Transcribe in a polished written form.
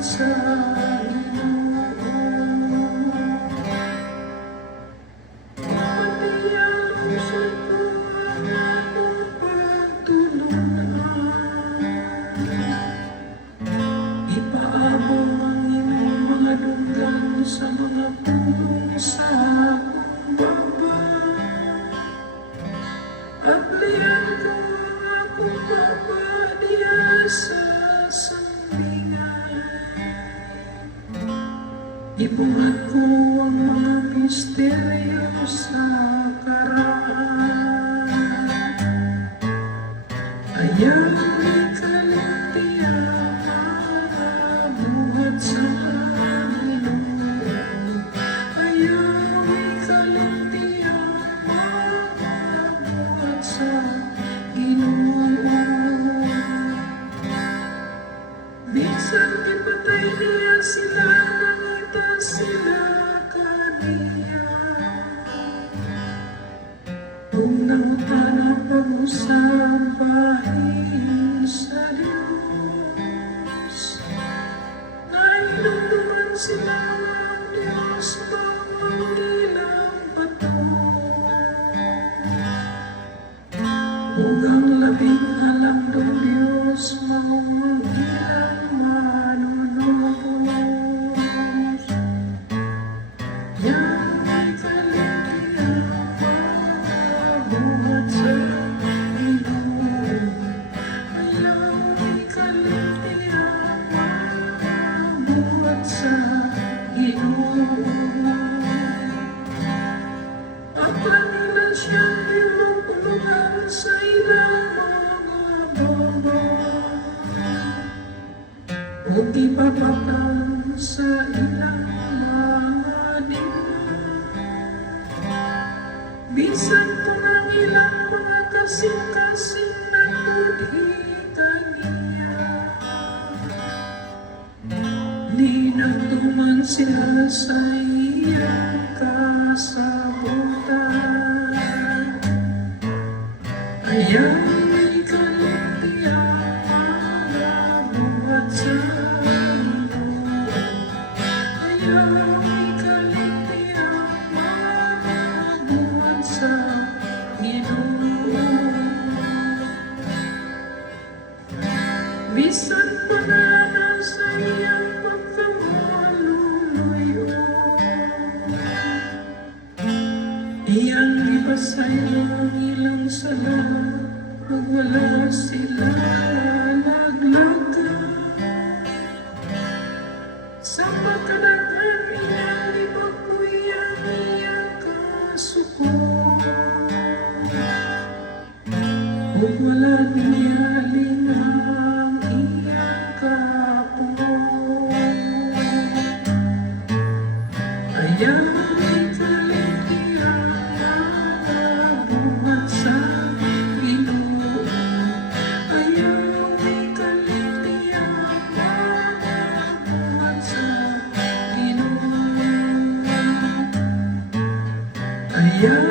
sa sa mga pulong sa akong baba. Ablihan ko ang akong baba diya sa sambingan. Ibuhat ko ang mga misteryo sa karaan. Ayaw ikalimtihan buhat sa minsan ipatay niya sila, nangita sila kaniya. Kung nangutan ang pag-usap bahin sa Diyos, nainunduman sila ang Diyos, bawang nilang bato. Kung ang labing alam ng Diyos, maong ilang manunubos. Yang may kaligtayan mabuhat sa Ginoo. Ayaw may kaligtayan mabuhat sa Ginoo. At kanila siyang ilugulugan sa ilang mga baba. Huwag ipapakang sa ilang mga diwa. Bisan po ng ilang mga kasing-kasing na tudhi kaniya. Di nagtuman sila sa iyang kasabutan. Ayaw ikalimtihan mabuhat sa bisan pa na nasa iyang pagkamaluluyo. Iyang ibasay ang ilang sala, magwala sila naglaga. Sa pagkadagan iyang ibakoy ang iyang kasuko. Huwag wala niya linang iyang kapo. Ayaw ikalimtihan mabuhat sa Ginoo. Ayaw ikalimtihan mabuhat sa Ginoo. Ayaw